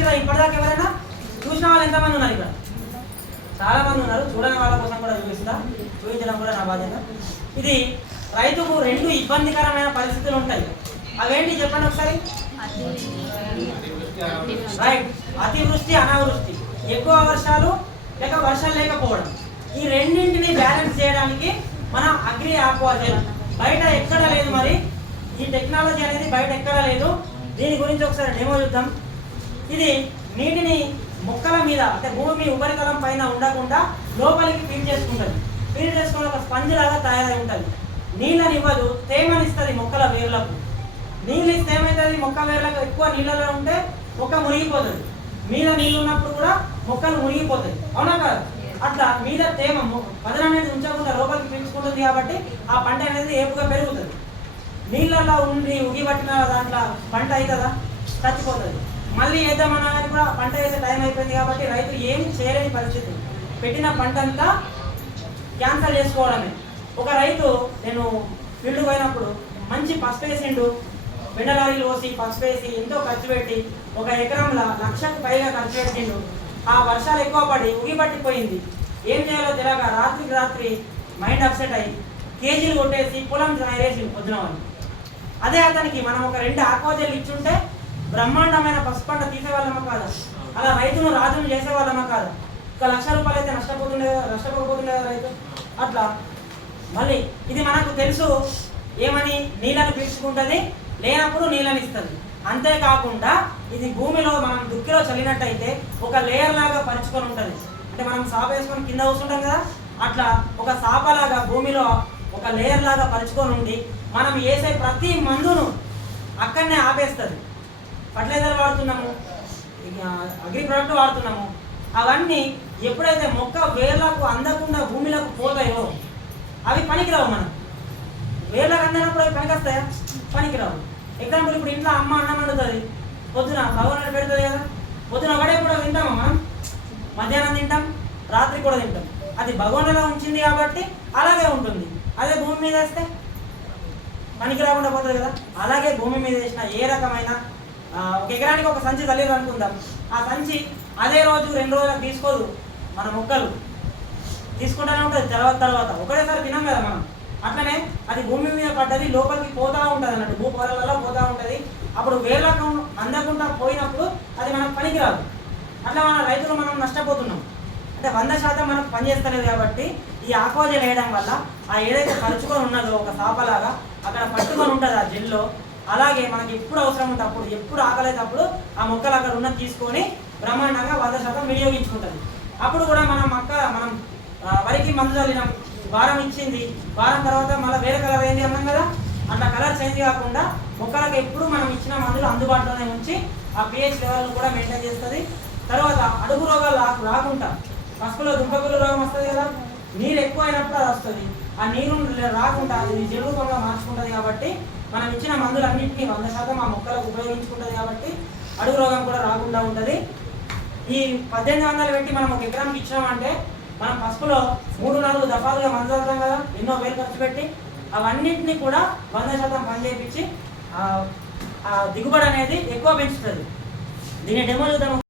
చూసిరా ఇప్పటిదాకా ఎవరైనా చూసిన వాళ్ళు ఎంతమంది ఉన్నారు ఇక్కడ? చాలా మంది ఉన్నారు. చూడని వాళ్ళ కోసం కూడా చూపించడం కూడా నా బాధ్యత. ఇది రైతుకు రెండు ఇబ్బందికరమైన పరిస్థితులు ఉంటాయి. అవేంటి చెప్పండి ఒకసారి. రైట్, అతివృష్టి అనావృష్టి, ఎక్కువ వర్షాలు లేక వర్షాలు లేకపోవడం. ఈ రెండింటిని బ్యాలెన్స్ చేయడానికి మన అగ్రి ఆక్వాజల్ బయట ఎక్కడ లేదు. మరి ఈ టెక్నాలజీ అనేది బయట ఎక్కడ లేదు. దీని గురించి ఒకసారి డెమో చూద్దాం. ఇది నీటిని మొక్కల మీద అంటే భూమి ఉపరితలం పైన ఉండకుండా లోపలికి ఫీల్ చేసుకుంటుంది. ఫీల్ చేసుకుని ఒక స్పంజ్ లాగా తయారై ఉంటుంది. నీళ్ళని ఇవ్వదు, తేమనిస్తుంది మొక్కల వేర్లకు. నీళ్ళు ఇస్తే ఏమవుతుంది? మొక్క వేర్లకు ఎక్కువ నీళ్ళలో ఉంటే మొక్క మునిగిపోతుంది. మీద నీళ్ళు ఉన్నప్పుడు కూడా మొక్కలు మునిగిపోతాయి, అవునా కాదు? అట్లా మీద తేమ పదన అనేది ఉంచకుండా లోపలికి పీల్చుకుంటుంది కాబట్టి ఆ పంట అనేది ఏపుగా పెరుగుతుంది. నీళ్ళల్లో ఉండి ఉగిపట్టిన దాంట్లో పంట అవుతుందా? చచ్చిపోతుంది. మళ్ళీ వేద్దామన్నా కానీ కూడా పంట వేసే టైం అయిపోయింది కాబట్టి రైతు ఏమి చేయలేని పరిస్థితి. పెట్టిన పంట అంతా క్యాన్సల్ చేసుకోవడమే. ఒక రైతు నేను ఫీల్డ్ పోయినప్పుడు మంచి పసుపు వేసిండు, బెండలారీలు పోసి పసుపు వేసి ఎంతో ఖర్చు పెట్టి 1 ఎకరంలో 1,00,000కు పైగా ఖర్చు పెట్టిండు. ఆ వర్షాలు ఎక్కువ పడి ఉగిపట్టిపోయింది. ఏం చేయాలో తెలియక రాత్రికి రాత్రి మైండ్ అప్సెట్ అయ్యి కేజీలు కొట్టేసి పొలం వేసిండు పొద్దున వాళ్ళు. అదే అతనికి మనం ఒక 2 ఆక్వాజల్ ఇచ్చుంటే బ్రహ్మాండమైన పసుపు పంట తీసేవాళ్ళమా కాదా? అలా రైతును రాజును చేసేవాళ్ళమా కాదా? 1,00,000 రూపాయలు అయితే నష్టపోతుండే కదా రైతు. అట్లా మళ్ళీ ఇది మనకు తెలుసు ఏమని, నీళ్ళని పీల్చుకుంటుంది, లేనప్పుడు నీళ్ళని ఇస్తుంది. అంతేకాకుండా ఇది భూమిలో మనం దుక్కిలో చల్లినట్టయితే ఒక లేయర్ లాగా పరుచుకొని ఉంటుంది. అంటే మనం సాప వేసుకొని కింద కూర్చుంటాం కదా, అట్లా ఒక సాపలాగా భూమిలో ఒక లేయర్ లాగా పరుచుకొని ఉండి మనం వేసే ప్రతి మందును అక్కడనే ఆపేస్తుంది. ఫర్టిలైజర్ వాడుతున్నాము, అగ్రి ప్రొడక్ట్ వాడుతున్నాము, అవన్నీ ఎప్పుడైతే మొక్క వేర్లకు అందకుండా భూమిలోకి పోతాయో అవి పనికిరావు. మనం వేర్లకు అందనప్పుడు అవి పనికొస్తాయా? పనికిరావు. ఎగ్జాంపుల్ ఇప్పుడు ఇంట్లో అమ్మ అన్నం వండుతుంది, పొద్దున భగవాన్ పెడుతుంది కదా. పొద్దున ఒకటే కూడా తింటాము మనం, మధ్యాహ్నం తింటాం, రాత్రి కూడా తింటాం. అది భగవాన్లో ఉంచింది కాబట్టి అలాగే ఉంటుంది. అదే భూమి మీద వేస్తే పనికి రాకుండా పోతుంది కదా. అలాగే భూమి మీద వేసిన ఏ రకమైన 1 ఎకరానికి ఒక సంచి తల్లిరు అనుకుందాం, ఆ సంచి అదే రోజు 2 రోజులకు తీసుకోదు. మన మొక్కలు తీసుకుంటూనే ఉంటుంది. తర్వాత ఒకటేసారి తినాం కదా మనం. అట్లనే అది భూమి మీద పడ్డది లోపలికి పోతూ ఉంటుంది అన్నట్టు, భూ పొరలలో పోతూ ఉంటుంది. అప్పుడు వేర్లకు అందకుండా పోయినప్పుడు అది మనకు పనికిరాదు. అట్లా మన రైతులు మనం నష్టపోతున్నాం. అంటే 100% మనకు పనిచేస్తలేదు కాబట్టి ఈ ఆక్వాజల్ వేయడం వల్ల ఆ ఏదైతే పరుచుకొని ఉన్నదో ఒక సాపలాగా అక్కడ పట్టుకొని ఉంటుంది ఆ జెల్లో. అలాగే మనకి ఎప్పుడు అవసరం ఉంటే అప్పుడు, ఎప్పుడు ఆకలేటప్పుడు ఆ మొక్కలు అక్కడ ఉన్న తీసుకొని బ్రహ్మాండంగా 100% వినియోగించుకుంటుంది. అప్పుడు కూడా మనం వరికి మందు చల్లినాం, వారం ఇచ్చింది, వారం తర్వాత మళ్ళీ వేరే కలర్ అయింది అన్నాం కదా. అట్లా కలర్ చేంజ్ కాకుండా మొక్కలకు ఎప్పుడు మనం ఇచ్చిన మందులు అందుబాటులోనే ఉంచి ఆ pH లెవెల్ను కూడా మెయింటైన్ చేస్తుంది. తర్వాత అడుగు రోగాలు రాకుండా, పసుపులో దుంపకులు రోగం వస్తుంది కదా, నీరు ఎక్కువ అయినప్పుడు అది వస్తుంది. ఆ నీరు రాకుండా అది జెల్ రూపంగా మార్చుకుంటుంది. కాబట్టి మనం ఇచ్చిన మందులన్నింటినీ 100% ఆ మొక్కలకు ఉపయోగించుకుంటుంది. కాబట్టి అడుగు రోగం కూడా రాకుండా ఉంటుంది. ఈ 1800 పెట్టి మనం 1 ఎకరానికి ఇచ్చినామంటే మనం పసుపులో 3-4 దఫాలుగా మందు చల్లుతాం కదా, ఎన్నో వేలు ఖర్చు పెట్టి. అవన్నింటినీ కూడా 100% పని చేయించి దిగుబడి అనేది ఎక్కువ పెంచుతుంది. దీని డెమో చూద్దాం.